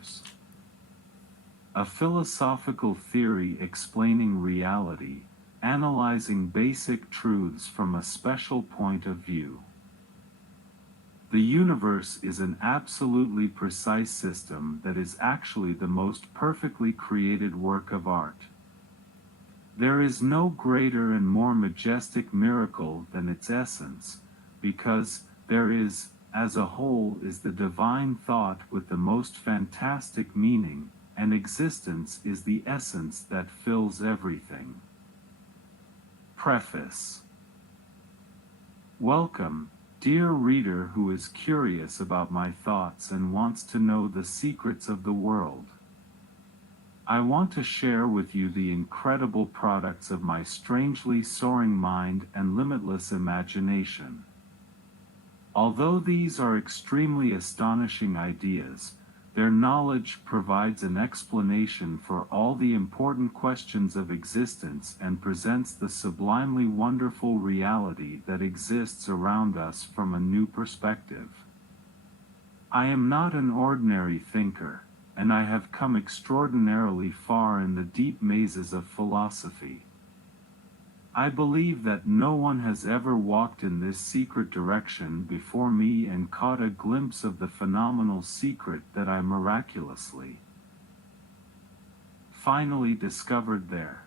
universe. A philosophical theory explaining reality, analyzing basic truths from a special point of view. The universe is an absolutely precise system that is actually the most perfectly created work of art. There is no greater and more majestic miracle than its essence, because there is, as a whole, is the divine thought with the most fantastic meaning, and existence is the essence that fills everything. Preface. Welcome, dear reader who is curious about my thoughts and wants to know the secrets of the world. I want to share with you the incredible products of my strangely soaring mind and limitless imagination. Although these are extremely astonishing ideas, their knowledge provides an explanation for all the important questions of existence and presents the sublimely wonderful reality that exists around us from a new perspective. I am not an ordinary thinker, and I have come extraordinarily far in the deep mazes of philosophy. I believe that no one has ever walked in this secret direction before me and caught a glimpse of the phenomenal secret that I miraculously, finally discovered there.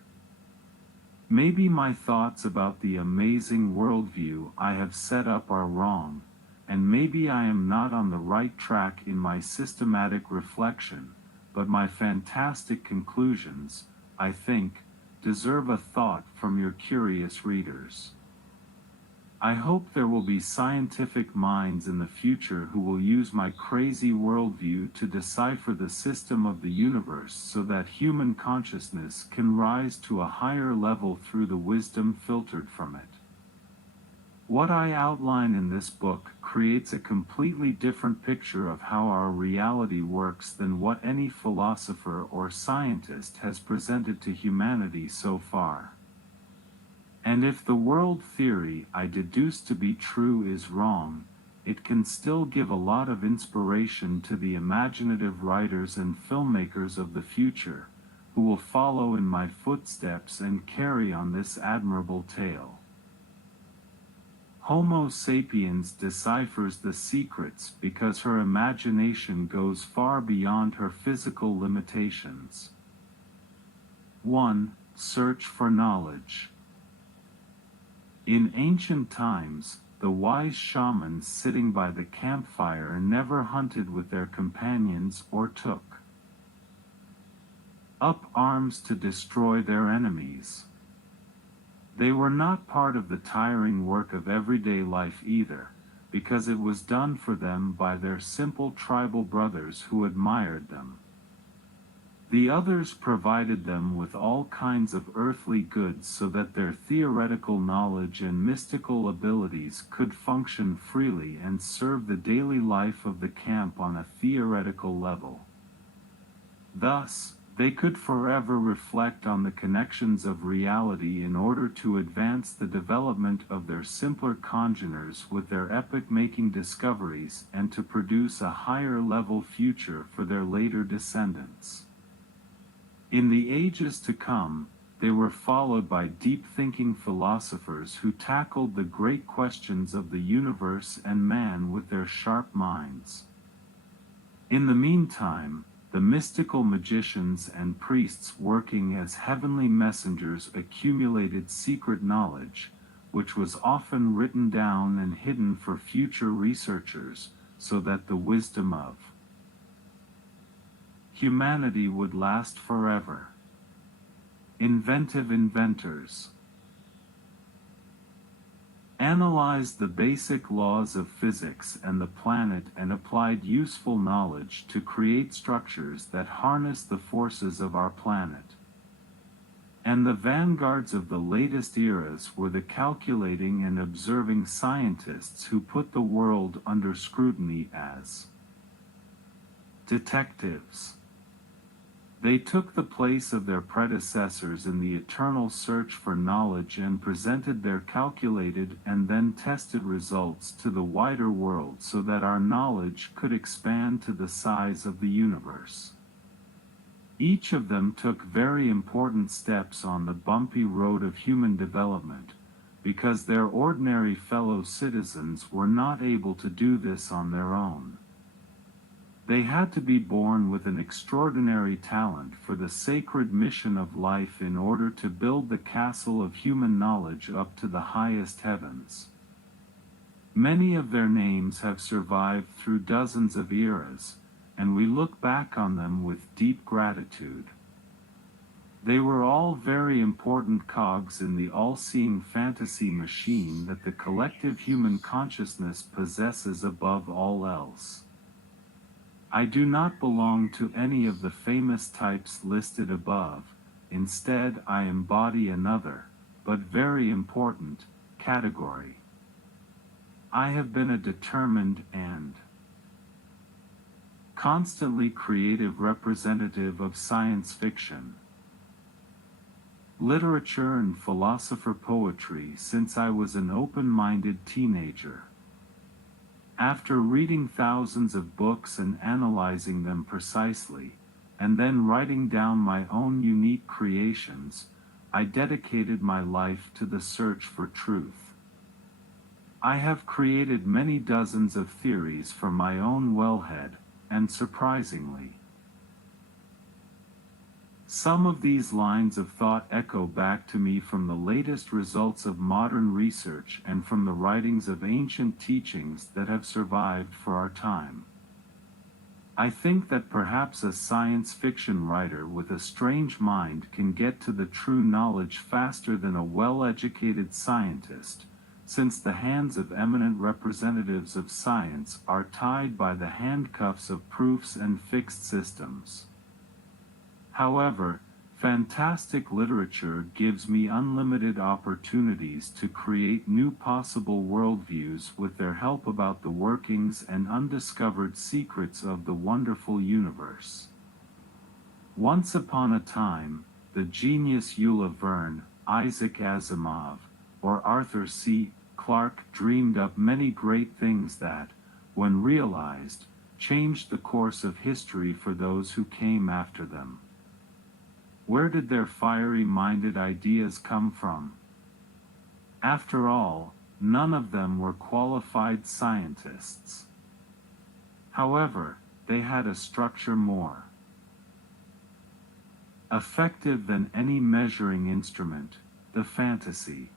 Maybe my thoughts about the amazing worldview I have set up are wrong, and maybe I am not on the right track in my systematic reflection, but my fantastic conclusions, I think, deserve a thought from your curious readers. I hope there will be scientific minds in the future who will use my crazy worldview to decipher the system of the universe so that human consciousness can rise to a higher level through the wisdom filtered from it. What I outline in this book creates a completely different picture of how our reality works than what any philosopher or scientist has presented to humanity so far. And if the world theory I deduce to be true is wrong, it can still give a lot of inspiration to the imaginative writers and filmmakers of the future, who will follow in my footsteps and carry on this admirable tale. Homo sapiens deciphers the secrets because her imagination goes far beyond her physical limitations. 1. Search for knowledge. In ancient times, the wise shamans sitting by the campfire never hunted with their companions or took up arms to destroy their enemies. They were not part of the tiring work of everyday life either, because it was done for them by their simple tribal brothers who admired them. The others provided them with all kinds of earthly goods so that their theoretical knowledge and mystical abilities could function freely and serve the daily life of the camp on a theoretical level. Thus, they could forever reflect on the connections of reality in order to advance the development of their simpler congeners with their epoch-making discoveries and to produce a higher-level future for their later descendants. In the ages to come, they were followed by deep-thinking philosophers who tackled the great questions of the universe and man with their sharp minds. In the meantime, the mystical magicians and priests working as heavenly messengers accumulated secret knowledge, which was often written down and hidden for future researchers, so that the wisdom of humanity would last forever. Inventive inventors analyzed the basic laws of physics and the planet and applied useful knowledge to create structures that harness the forces of our planet. And the vanguards of the latest eras were the calculating and observing scientists who put the world under scrutiny as detectives. They took the place of their predecessors in the eternal search for knowledge and presented their calculated and then tested results to the wider world so that our knowledge could expand to the size of the universe. Each of them took very important steps on the bumpy road of human development, because their ordinary fellow citizens were not able to do this on their own. They had to be born with an extraordinary talent for the sacred mission of life in order to build the castle of human knowledge up to the highest heavens. Many of their names have survived through dozens of eras, and we look back on them with deep gratitude. They were all very important cogs in the all-seeing fantasy machine that the collective human consciousness possesses above all else. I do not belong to any of the famous types listed above. Instead, I embody another, but very important, category. I have been a determined and constantly creative representative of science fiction, literature and philosopher poetry since I was an open-minded teenager. After reading thousands of books and analyzing them precisely, and then writing down my own unique creations, I dedicated my life to the search for truth. I have created many dozens of theories from my own wellhead, and surprisingly, some of these lines of thought echo back to me from the latest results of modern research and from the writings of ancient teachings that have survived for our time. I think that perhaps a science fiction writer with a strange mind can get to the true knowledge faster than a well-educated scientist, since the hands of eminent representatives of science are tied by the handcuffs of proofs and fixed systems. However, fantastic literature gives me unlimited opportunities to create new possible worldviews with their help about the workings and undiscovered secrets of the wonderful universe. Once upon a time, the genius Jules Verne, Isaac Asimov, or Arthur C. Clarke dreamed up many great things that, when realized, changed the course of history for those who came after them. Where did their fiery-minded ideas come from? After all, none of them were qualified scientists. However, they had a structure more effective than any measuring instrument, the fantasy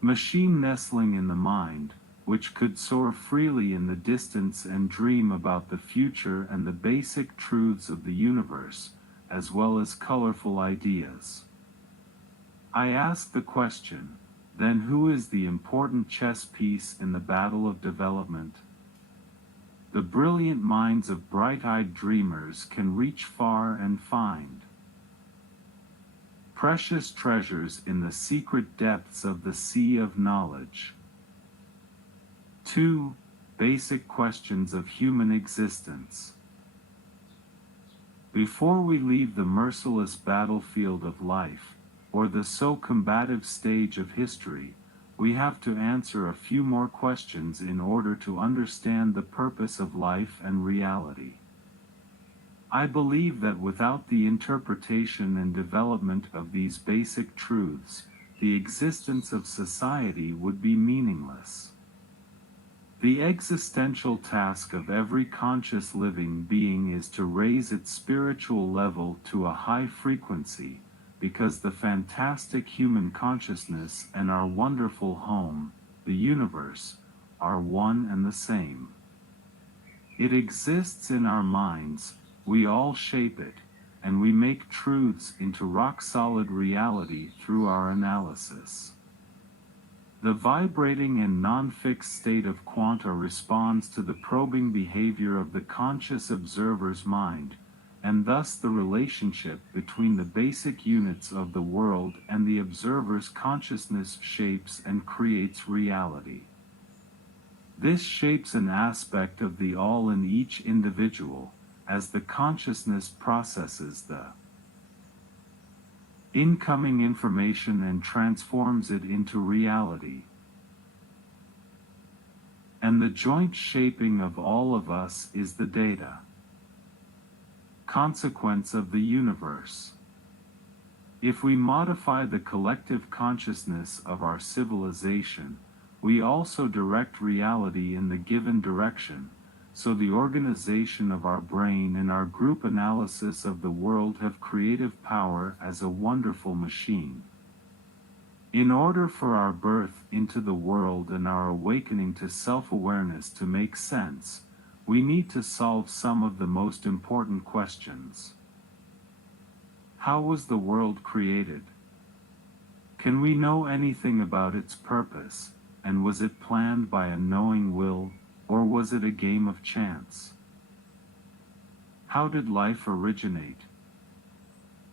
machine nestling in the mind, which could soar freely in the distance and dream about the future and the basic truths of the universe, as well as colorful ideas. I ask the question, then who is the important chess piece in the battle of development? The brilliant minds of bright-eyed dreamers can reach far and find precious treasures in the secret depths of the sea of knowledge. 2. Basic questions of human existence. Before we leave the merciless battlefield of life, or the so combative stage of history, we have to answer a few more questions in order to understand the purpose of life and reality. I believe that without the interpretation and development of these basic truths, the existence of society would be meaningless. The existential task of every conscious living being is to raise its spiritual level to a high frequency, because the fantastic human consciousness and our wonderful home, the universe, are one and the same. It exists in our minds, we all shape it, and we make truths into rock-solid reality through our analysis. The vibrating and non-fixed state of quanta responds to the probing behavior of the conscious observer's mind, and thus the relationship between the basic units of the world and the observer's consciousness shapes and creates reality. This shapes an aspect of the all in each individual, as the consciousness processes the incoming information and transforms it into reality. And the joint shaping of all of us is the data, consequence of the universe. If we modify the collective consciousness of our civilization, we also direct reality in the given direction, so the organization of our brain and our group analysis of the world have creative power as a wonderful machine. In order for our birth into the world and our awakening to self-awareness to make sense, we need to solve some of the most important questions. How was the world created? Can we know anything about its purpose, and was it planned by a knowing will, or was it a game of chance? How did life originate?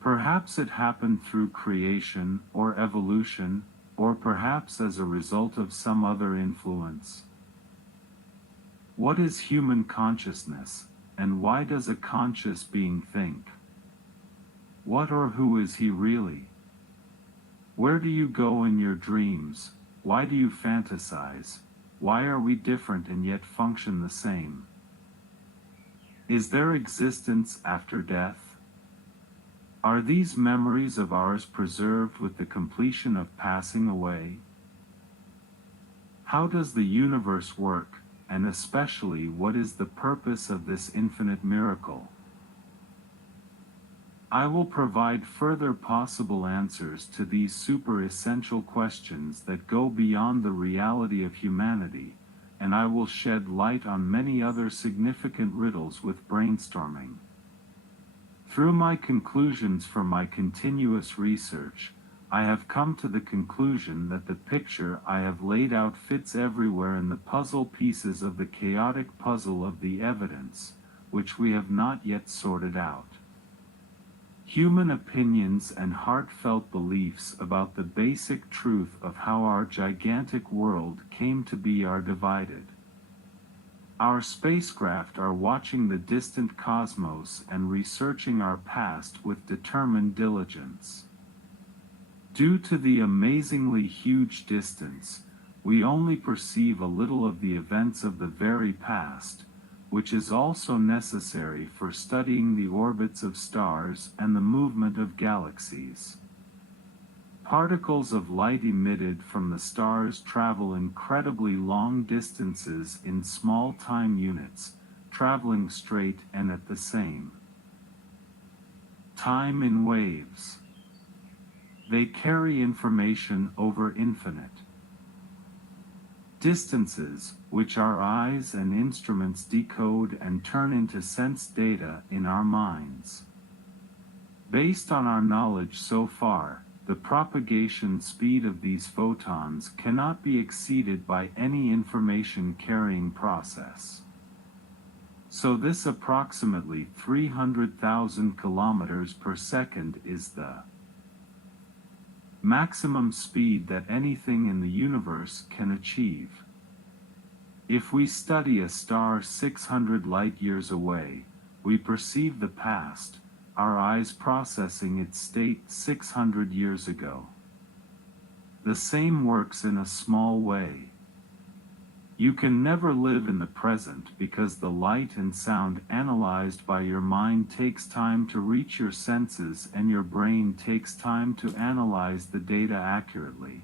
Perhaps it happened through creation, or evolution, or perhaps as a result of some other influence. What is human consciousness, and why does a conscious being think? What or who is he really? Where do you go in your dreams? Why do you fantasize? Why are we different and yet function the same? Is there existence after death? Are these memories of ours preserved with the completion of passing away? How does the universe work, and especially what is the purpose of this infinite miracle? I will provide further possible answers to these super essential questions that go beyond the reality of humanity, and I will shed light on many other significant riddles with brainstorming. Through my conclusions from my continuous research, I have come to the conclusion that the picture I have laid out fits everywhere in the puzzle pieces of the chaotic puzzle of the evidence, which we have not yet sorted out. Human opinions and heartfelt beliefs about the basic truth of how our gigantic world came to be are divided. Our spacecraft are watching the distant cosmos and researching our past with determined diligence. Due to the amazingly huge distance, we only perceive a little of the events of the very past, which is also necessary for studying the orbits of stars and the movement of galaxies. Particles of light emitted from the stars travel incredibly long distances in small time units, traveling straight and at the same time in waves. They carry information over infinite distances, which our eyes and instruments decode and turn into sense data in our minds. Based on our knowledge so far, the propagation speed of these photons cannot be exceeded by any information-carrying process. So this approximately 300,000 kilometers per second is the maximum speed that anything in the universe can achieve. If we study a star 600 light-years away, we perceive the past, our eyes processing its state 600 years ago. The same works in a small way. You can never live in the present because the light and sound analyzed by your mind takes time to reach your senses and your brain takes time to analyze the data accurately.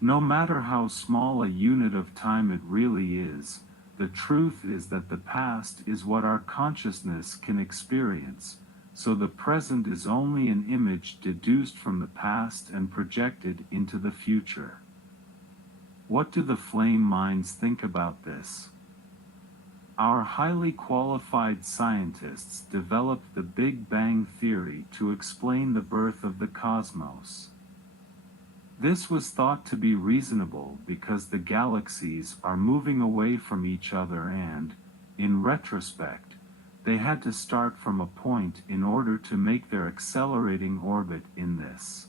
No matter how small a unit of time it really is, the truth is that the past is what our consciousness can experience, so the present is only an image deduced from the past and projected into the future. What do the flame minds think about this? Our highly qualified scientists developed the Big Bang Theory to explain the birth of the cosmos. This was thought to be reasonable because the galaxies are moving away from each other and, in retrospect, they had to start from a point in order to make their accelerating orbit in this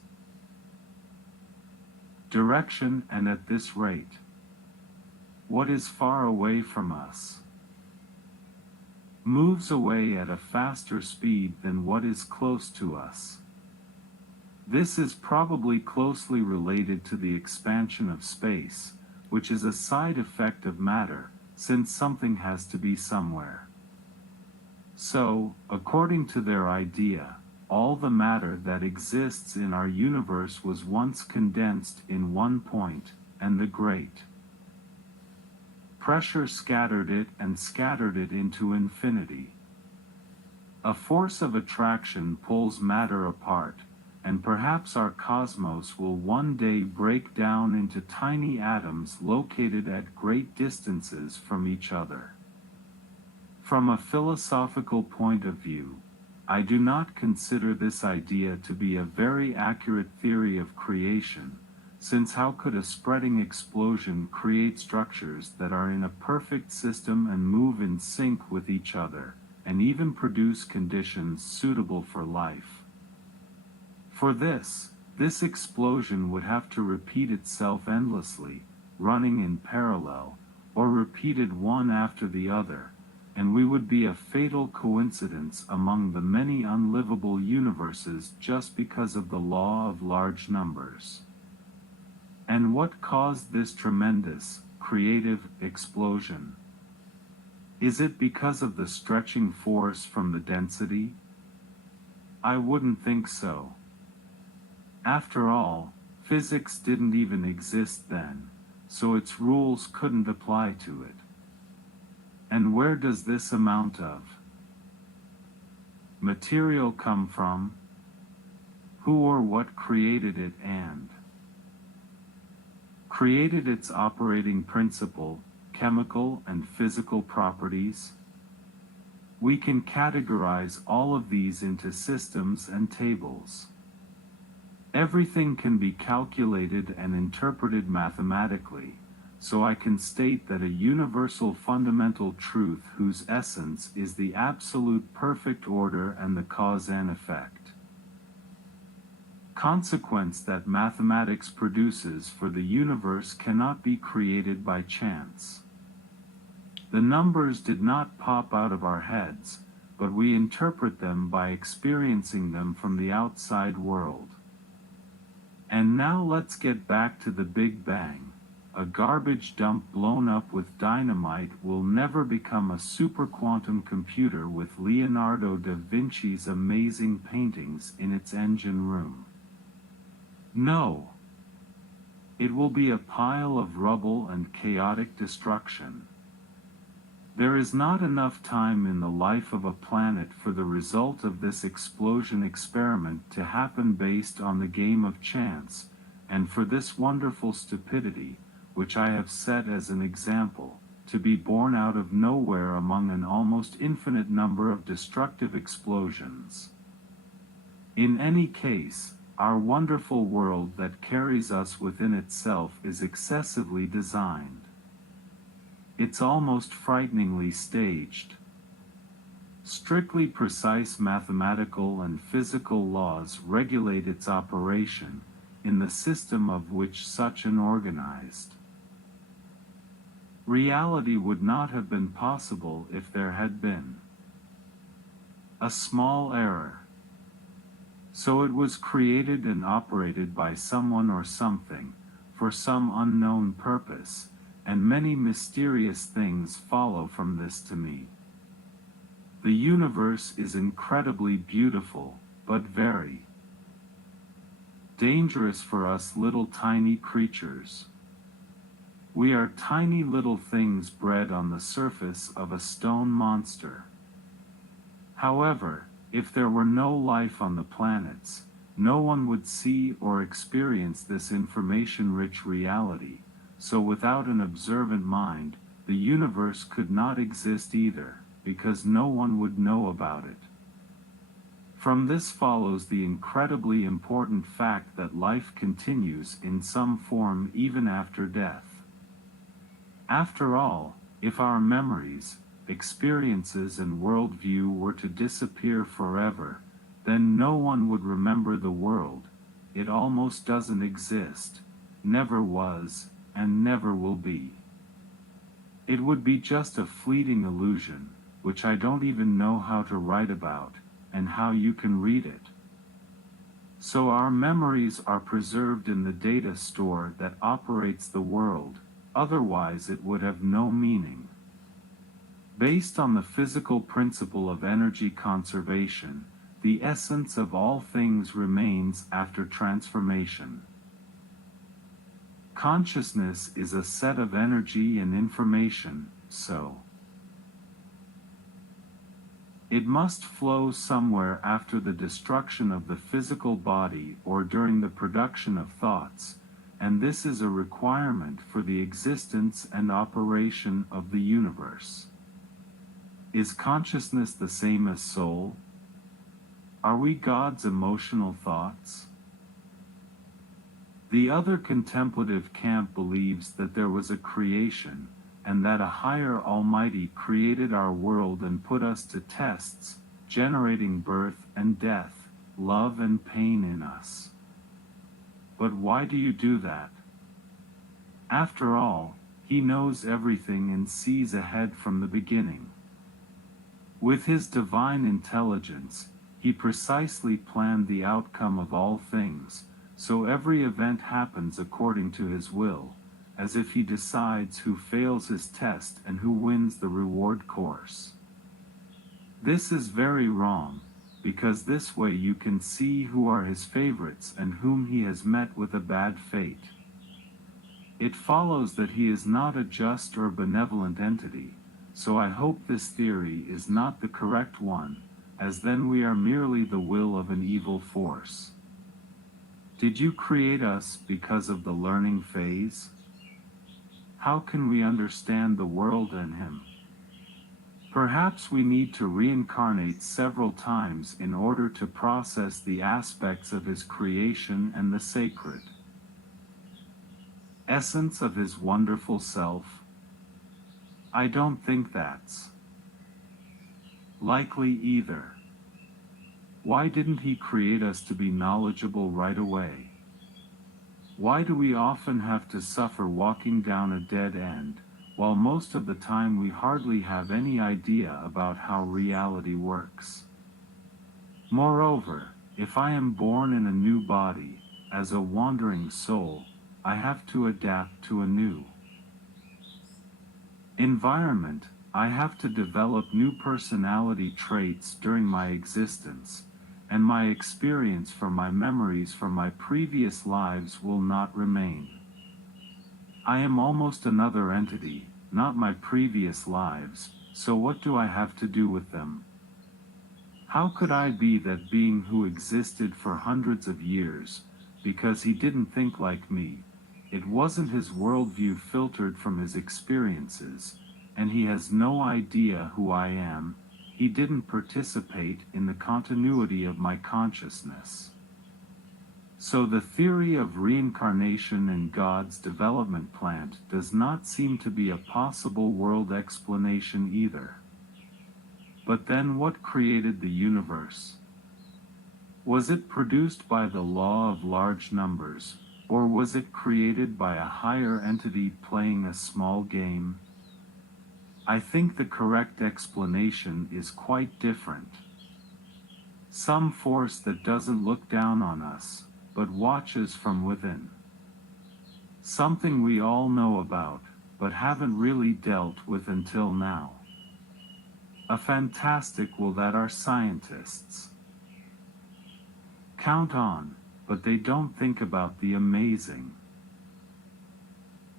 direction and at this rate. What is far away from us? moves away at a faster speed than what is close to us. This is probably closely related to the expansion of space, which is a side effect of matter, since something has to be somewhere. So, according to their idea, all the matter that exists in our universe was once condensed in one point, and the great pressure scattered it and scattered it into infinity. A force of attraction pulls matter apart, and perhaps our cosmos will one day break down into tiny atoms located at great distances from each other. From a philosophical point of view, I do not consider this idea to be a very accurate theory of creation, since how could a spreading explosion create structures that are in a perfect system and move in sync with each other, and even produce conditions suitable for life? For this explosion would have to repeat itself endlessly, running in parallel, or repeated one after the other, and we would be a fatal coincidence among the many unlivable universes just because of the law of large numbers. And what caused this tremendous, creative explosion? Is it because of the stretching force from the density? I wouldn't think so. After all, physics didn't even exist then, so its rules couldn't apply to it. And where does this amount of material come from? Who or what created it and created its operating principle, chemical and physical properties? We can categorize all of these into systems and tables. Everything can be calculated and interpreted mathematically, so I can state that a universal fundamental truth whose essence is the absolute perfect order and the cause and effect consequence that mathematics produces for the universe cannot be created by chance. The numbers did not pop out of our heads, but we interpret them by experiencing them from the outside world. And now let's get back to the Big Bang. A garbage dump blown up with dynamite will never become a superquantum computer with Leonardo da Vinci's amazing paintings in its engine room. No. It will be a pile of rubble and chaotic destruction. There is not enough time in the life of a planet for the result of this explosion experiment to happen based on the game of chance, and for this wonderful stupidity, which I have set as an example, to be born out of nowhere among an almost infinite number of destructive explosions. In any case, our wonderful world that carries us within itself is excessively designed. It's almost frighteningly staged. Strictly precise mathematical and physical laws regulate its operation, in the system of which such an organized reality would not have been possible if there had been a small error. So it was created and operated by someone or something, for some unknown purpose, and many mysterious things follow from this to me. The universe is incredibly beautiful, but very dangerous for us little tiny creatures. We are tiny little things bred on the surface of a stone monster. However, if there were no life on the planets, no one would see or experience this information-rich reality, so without an observant mind, the universe could not exist either, because no one would know about it. From this follows the incredibly important fact that life continues in some form even after death. After all, if our memories, experiences and worldview were to disappear forever, then no one would remember the world. It almost doesn't exist, never was, and never will be. It would be just a fleeting illusion, which I don't even know how to write about, and how you can read it. So our memories are preserved in the data store that operates the world, otherwise it would have no meaning. Based on the physical principle of energy conservation, the essence of all things remains after transformation. Consciousness is a set of energy and information, so it must flow somewhere after the destruction of the physical body or during the production of thoughts, and this is a requirement for the existence and operation of the universe. Is consciousness the same as soul? Are we God's emotional thoughts? The other contemplative camp believes that there was a creation, and that a higher Almighty created our world and put us to tests, generating birth and death, love and pain in us. But why do you do that? After all, He knows everything and sees ahead from the beginning. With His divine intelligence, He precisely planned the outcome of all things, so every event happens according to His will, as if He decides who fails His test and who wins the reward course. This is very wrong, because this way you can see who are His favorites and whom He has met with a bad fate. It follows that He is not a just or benevolent entity, so I hope this theory is not the correct one, as then we are merely the will of an evil force. Did you create us because of the learning phase? How can we understand the world and Him? Perhaps we need to reincarnate several times in order to process the aspects of His creation and the sacred essence of His wonderful self. I don't think that's likely either. Why didn't He create us to be knowledgeable right away? Why do we often have to suffer walking down a dead end, while most of the time we hardly have any idea about how reality works? Moreover, if I am born in a new body, as a wandering soul, I have to adapt to a new environment. I have to develop new personality traits during my existence, and my experience from my memories from my previous lives will not remain. I am almost another entity, not my previous lives, so what do I have to do with them? How could I be that being who existed for hundreds of years, because he didn't think like me? It wasn't his worldview filtered from his experiences, and he has no idea who I am. He didn't participate in the continuity of my consciousness. So the theory of reincarnation and God's development plan does not seem to be a possible world explanation either. But then what created the universe? Was it produced by the law of large numbers, or was it created by a higher entity playing a small game? I think the correct explanation is quite different. Some force that doesn't look down on us, but watches from within. Something we all know about, but haven't really dealt with until now. A fantastic will that our scientists count on, but they don't think about the amazing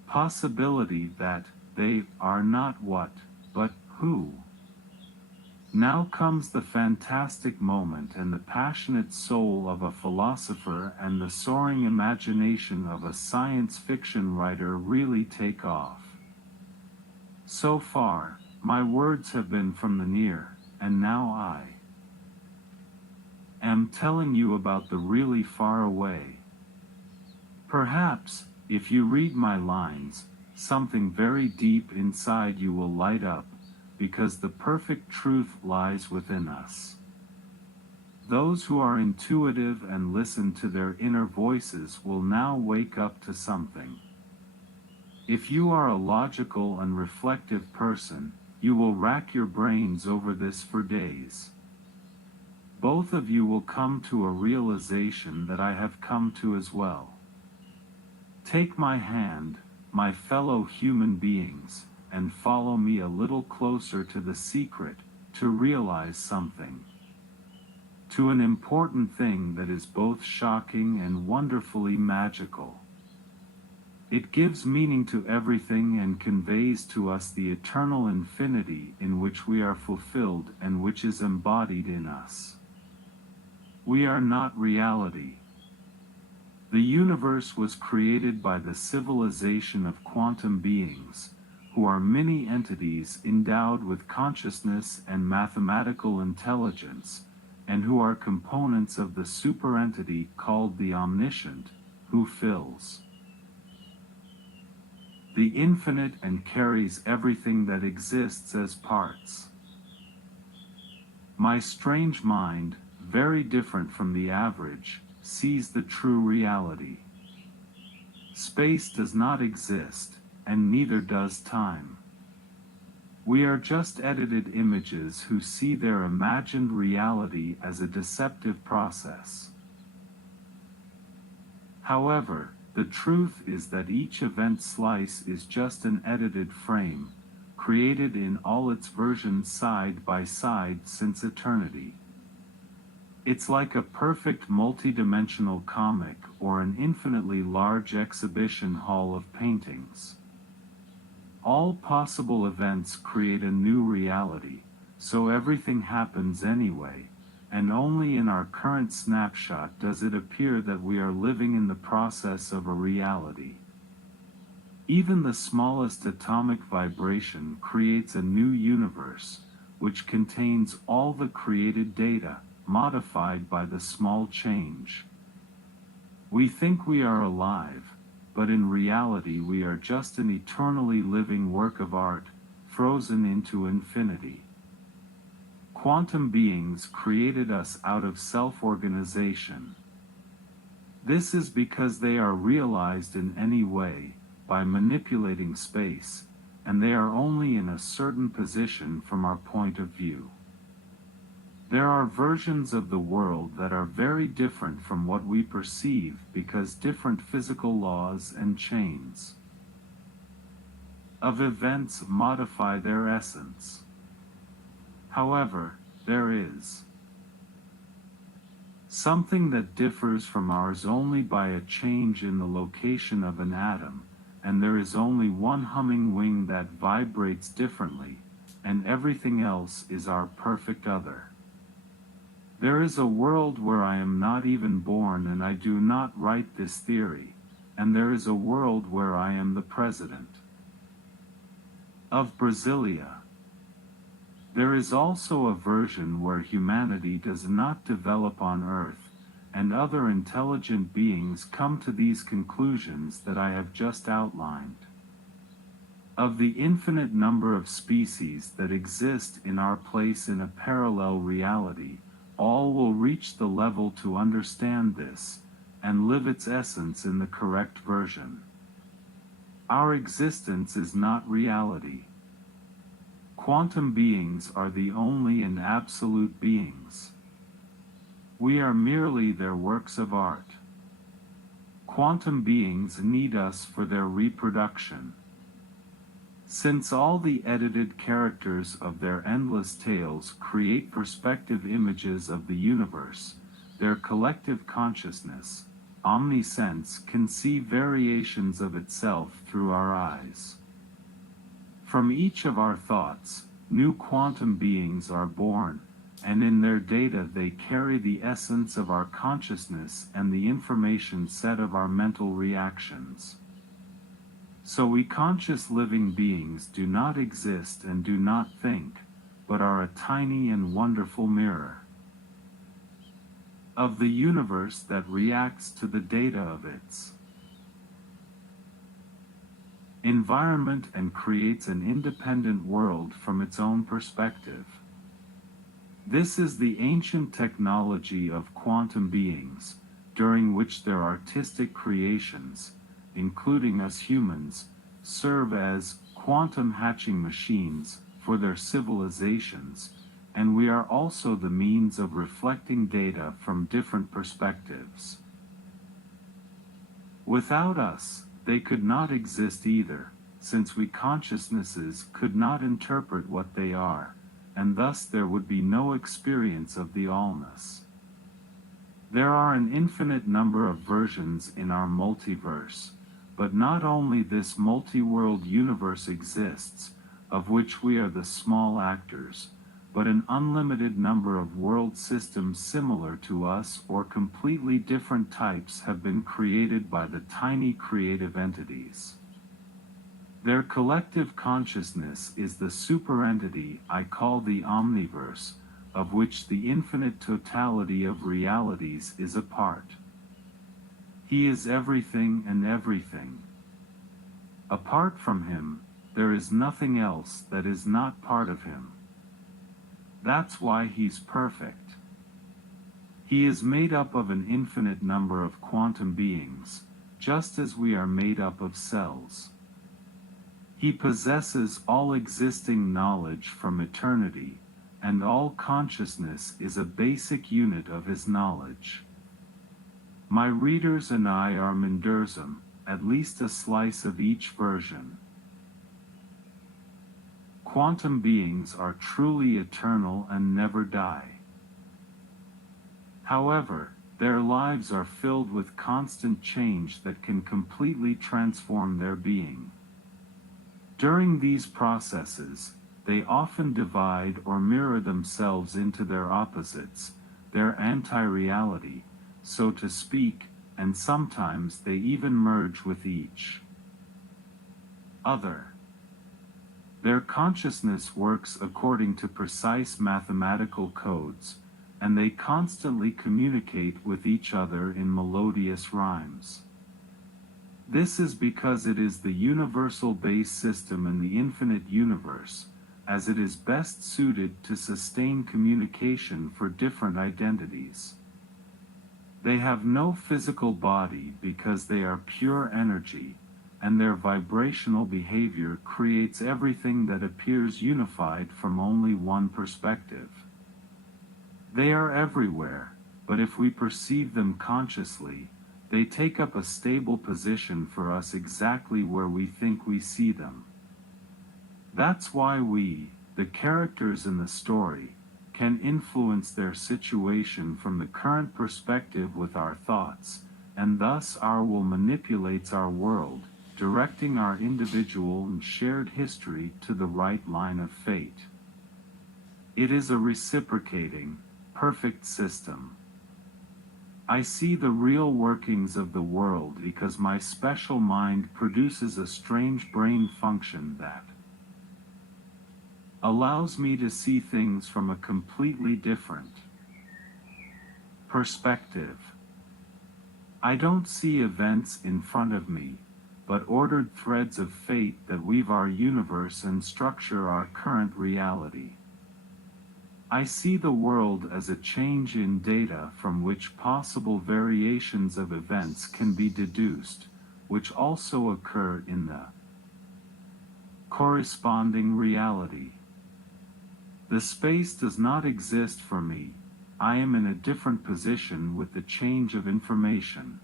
possibility that they are not what, but who. Now comes the fantastic moment, and the passionate soul of a philosopher and the soaring imagination of a science fiction writer really take off. So far, my words have been from the near, and now I am telling you about the really far away. Perhaps, if you read my lines, something very deep inside you will light up, because the perfect truth lies within us. Those who are intuitive and listen to their inner voices will now wake up to something. If you are a logical and reflective person, you will rack your brains over this for days. Both of you will come to a realization that I have come to as well. Take my hand, my fellow human beings, and follow me a little closer to the secret, to realize something. To an important thing that is both shocking and wonderfully magical. It gives meaning to everything and conveys to us the eternal infinity in which we are fulfilled and which is embodied in us. We are not reality. The universe was created by the civilization of quantum beings, who are many entities endowed with consciousness and mathematical intelligence, and who are components of the superentity called the Omniscient, who fills the infinite and carries everything that exists as parts. My strange mind, very different from the average, sees the true reality. Space does not exist, and neither does time. We are just edited images who see their imagined reality as a deceptive process. However, the truth is that each event slice is just an edited frame, created in all its versions side by side since eternity. It's like a perfect multidimensional comic or an infinitely large exhibition hall of paintings. All possible events create a new reality, so everything happens anyway, and only in our current snapshot does it appear that we are living in the process of a reality. Even the smallest atomic vibration creates a new universe, which contains all the created data, modified by the small change. We think we are alive, but in reality we are just an eternally living work of art, frozen into infinity. Quantum beings created us out of self-organization. This is because they are realized in any way, by manipulating space, and they are only in a certain position from our point of view. There are versions of the world that are very different from what we perceive because different physical laws and chains of events modify their essence. However, there is something that differs from ours only by a change in the location of an atom, and there is only one humming wing that vibrates differently, and everything else is our perfect other. There is a world where I am not even born and I do not write this theory, and there is a world where I am the president of Brasilia. There is also a version where humanity does not develop on Earth, and other intelligent beings come to these conclusions that I have just outlined. Of the infinite number of species that exist in our place in a parallel reality, all will reach the level to understand this, and live its essence in the correct version. Our existence is not reality. Quantum beings are the only and absolute beings. We are merely their works of art. Quantum beings need us for their reproduction. Since all the edited characters of their endless tales create perspective images of the universe, their collective consciousness, omnisense, can see variations of itself through our eyes. From each of our thoughts, new quantum beings are born, and in their data they carry the essence of our consciousness and the information set of our mental reactions. So we conscious living beings do not exist and do not think, but are a tiny and wonderful mirror of the universe that reacts to the data of its environment and creates an independent world from its own perspective. This is the ancient technology of quantum beings, during which their artistic creations, including us humans, serve as quantum hatching machines for their civilizations, and we are also the means of reflecting data from different perspectives. Without us, they could not exist either, since we consciousnesses could not interpret what they are, and thus there would be no experience of the allness. There are an infinite number of versions in our multiverse, but not only this multi-world universe exists, of which we are the small actors, but an unlimited number of world systems similar to us or completely different types have been created by the tiny creative entities. Their collective consciousness is the superentity I call the Omniverse, of which the infinite totality of realities is a part. He is everything and everything. Apart from him, there is nothing else that is not part of him. That's why he's perfect. He is made up of an infinite number of quantum beings, just as we are made up of cells. He possesses all existing knowledge from eternity, and all consciousness is a basic unit of his knowledge. My readers and I are Mendersum, at least a slice of each version. Quantum beings are truly eternal and never die. However, their lives are filled with constant change that can completely transform their being. During these processes, they often divide or mirror themselves into their opposites, their anti-reality, so to speak, and sometimes they even merge with each other. Their consciousness works according to precise mathematical codes, and they constantly communicate with each other in melodious rhymes. This is because it is the universal base system in the infinite universe, as it is best suited to sustain communication for different identities. They have no physical body because they are pure energy, and their vibrational behavior creates everything that appears unified from only one perspective. They are everywhere, but if we perceive them consciously, they take up a stable position for us exactly where we think we see them. That's why we, the characters in the story, can influence their situation from the current perspective with our thoughts, and thus our will manipulates our world, directing our individual and shared history to the right line of fate. It is a reciprocating, perfect system. I see the real workings of the world because my special mind produces a strange brain function that allows me to see things from a completely different perspective. I don't see events in front of me, but ordered threads of fate that weave our universe and structure our current reality. I see the world as a change in data from which possible variations of events can be deduced, which also occur in the corresponding reality. The space does not exist for me. I am in a different position with the change of information.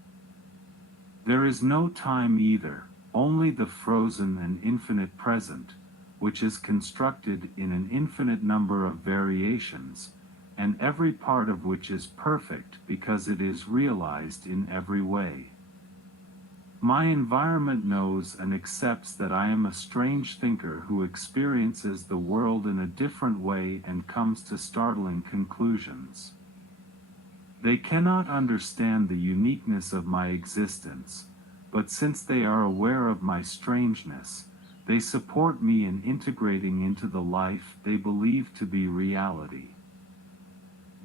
There is no time either, only the frozen and infinite present, which is constructed in an infinite number of variations, and every part of which is perfect because it is realized in every way. My environment knows and accepts that I am a strange thinker who experiences the world in a different way and comes to startling conclusions. They cannot understand the uniqueness of my existence, but since they are aware of my strangeness, they support me in integrating into the life they believe to be reality.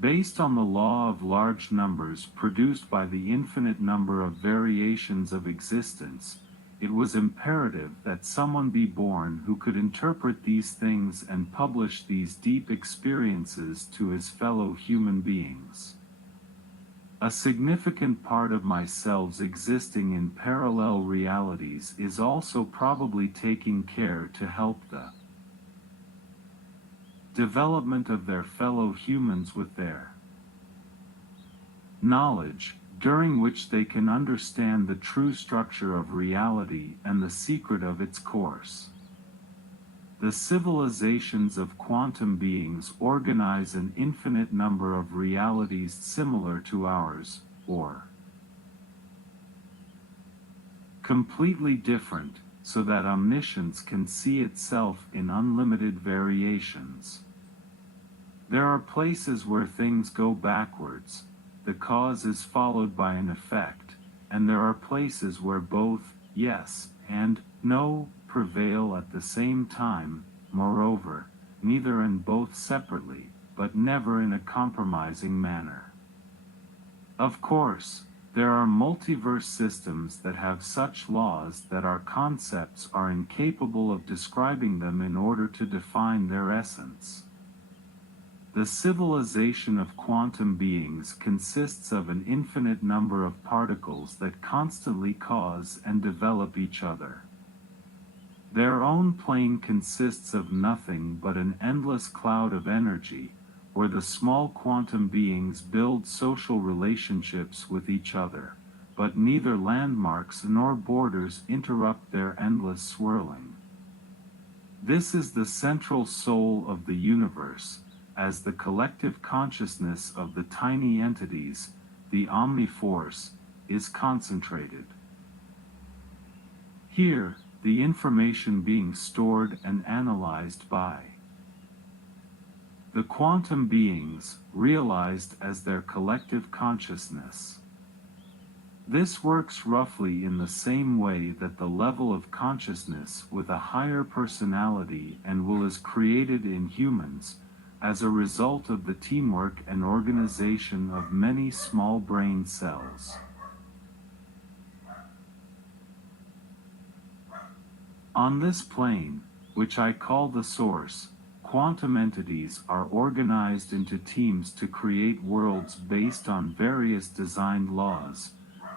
Based on the law of large numbers produced by the infinite number of variations of existence, it was imperative that someone be born who could interpret these things and publish these deep experiences to his fellow human beings. A significant part of myself's existing in parallel realities is also probably taking care to help the development of their fellow humans with their knowledge, during which they can understand the true structure of reality and the secret of its course. The civilizations of quantum beings organize an infinite number of realities similar to ours, or completely different, so that omniscience can see itself in unlimited variations. There are places where things go backwards, the cause is followed by an effect, and there are places where both yes and no prevail at the same time, moreover, neither and both separately, but never in a compromising manner. Of course, there are multiverse systems that have such laws that our concepts are incapable of describing them in order to define their essence. The civilization of quantum beings consists of an infinite number of particles that constantly cause and develop each other. Their own plane consists of nothing but an endless cloud of energy, where the small quantum beings build social relationships with each other, but neither landmarks nor borders interrupt their endless swirling. This is the central soul of the universe, as the collective consciousness of the tiny entities, the omni-force, is concentrated. Here, the information being stored and analyzed by the quantum beings, realized as their collective consciousness. This works roughly in the same way that the level of consciousness with a higher personality and will is created in humans, as a result of the teamwork and organization of many small brain cells. On this plane, which I call the source, quantum entities are organized into teams to create worlds based on various designed laws,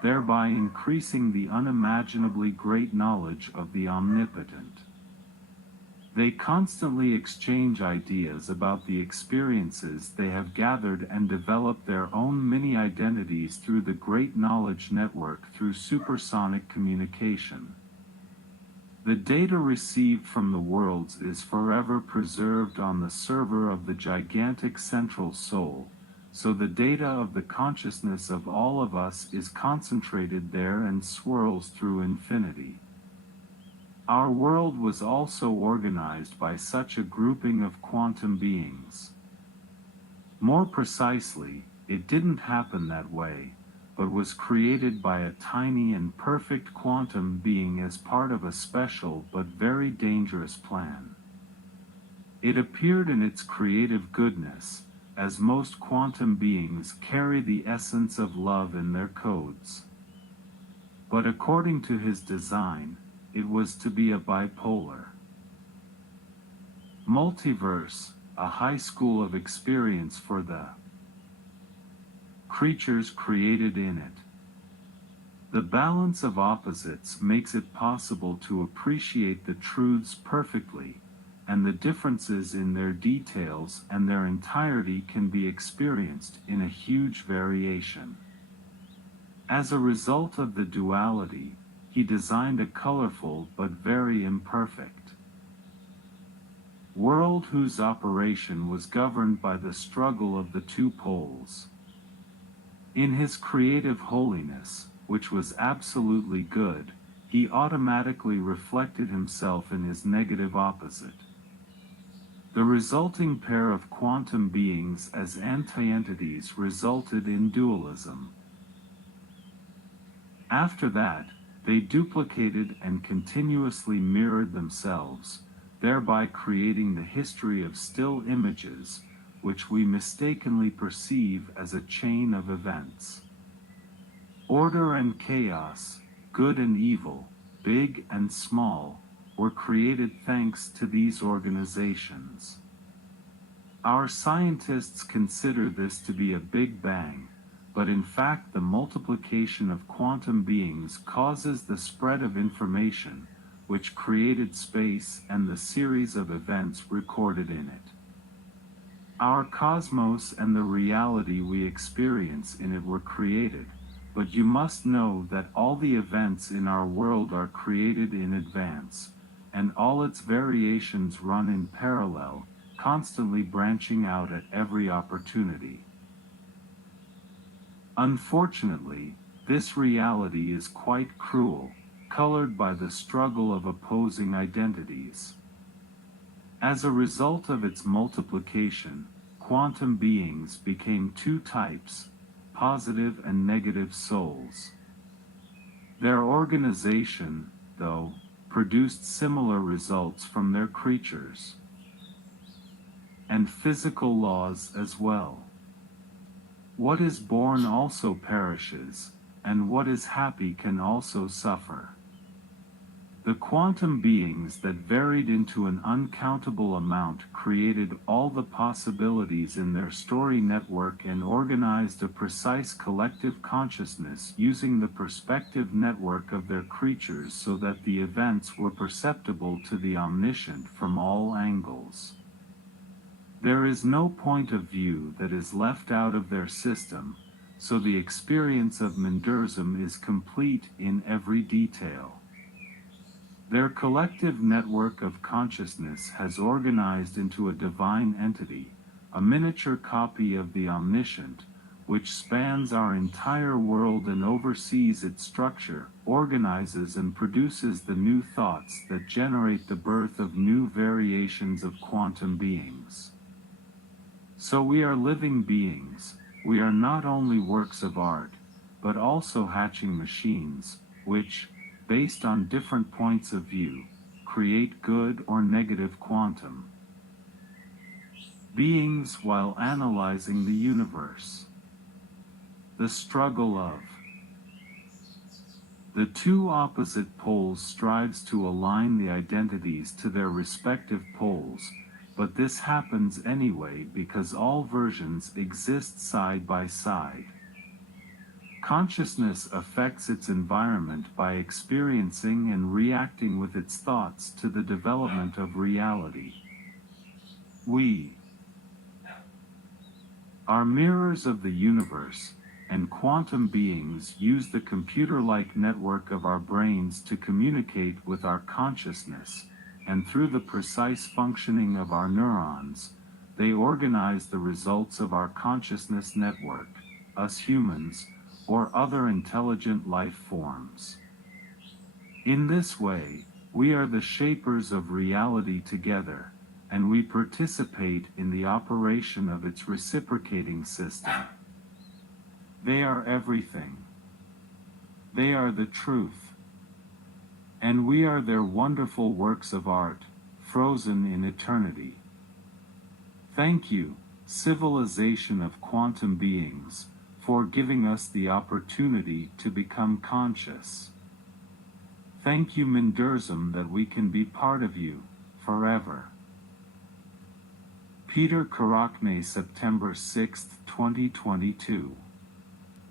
thereby increasing the unimaginably great knowledge of the omnipotent. They constantly exchange ideas about the experiences they have gathered and develop their own mini-identities through the great knowledge network through supersonic communication. The data received from the worlds is forever preserved on the server of the gigantic central soul, so the data of the consciousness of all of us is concentrated there and swirls through infinity. Our world was also organized by such a grouping of quantum beings. More precisely, it didn't happen that way, but was created by a tiny and perfect quantum being as part of a special but very dangerous plan. It appeared in its creative goodness, as most quantum beings carry the essence of love in their codes. But according to his design, it was to be a bipolar multiverse, a high school of experience for the creatures created in it. The balance of opposites makes it possible to appreciate the truths perfectly, and the differences in their details and their entirety can be experienced in a huge variation. As a result of the duality, he designed a colorful but very imperfect world whose operation was governed by the struggle of the two poles. In his creative holiness, which was absolutely good, he automatically reflected himself in his negative opposite. The resulting pair of quantum beings as anti-entities resulted in dualism. After that, they duplicated and continuously mirrored themselves, thereby creating the history of still images, which we mistakenly perceive as a chain of events. Order and chaos, good and evil, big and small, were created thanks to these organizations. Our scientists consider this to be a Big Bang, but in fact the multiplication of quantum beings causes the spread of information, which created space and the series of events recorded in it. Our cosmos and the reality we experience in it were created, but you must know that all the events in our world are created in advance, and all its variations run in parallel, constantly branching out at every opportunity. Unfortunately, this reality is quite cruel, colored by the struggle of opposing identities. As a result of its multiplication, quantum beings became two types, positive and negative souls. Their organization, though, produced similar results from their creatures, and physical laws as well. What is born also perishes, and what is happy can also suffer. The quantum beings that varied into an uncountable amount created all the possibilities in their story network and organized a precise collective consciousness using the perspective network of their creatures so that the events were perceptible to the omniscient from all angles. There is no point of view that is left out of their system, so the experience of Menderism is complete in every detail. Their collective network of consciousness has organized into a divine entity, a miniature copy of the omniscient, which spans our entire world and oversees its structure, organizes and produces the new thoughts that generate the birth of new variations of quantum beings. So we are living beings, we are not only works of art, but also hatching machines, which, based on different points of view, create good or negative quantum beings while analyzing the universe. The struggle of the two opposite poles strives to align the identities to their respective poles, but this happens anyway because all versions exist side by side. Consciousness affects its environment by experiencing and reacting with its thoughts to the development of reality. We are mirrors of the universe, and quantum beings use the computer-like network of our brains to communicate with our consciousness, and through the precise functioning of our neurons, they organize the results of our consciousness network, us humans, or other intelligent life forms. In this way, we are the shapers of reality together, and we participate in the operation of its reciprocating system. They are everything. They are the truth. And we are their wonderful works of art, frozen in eternity. Thank you, civilization of quantum beings, for giving us the opportunity to become conscious. Thank you, Menderism, that we can be part of you, forever. Peter Karakne, September 6, 2022.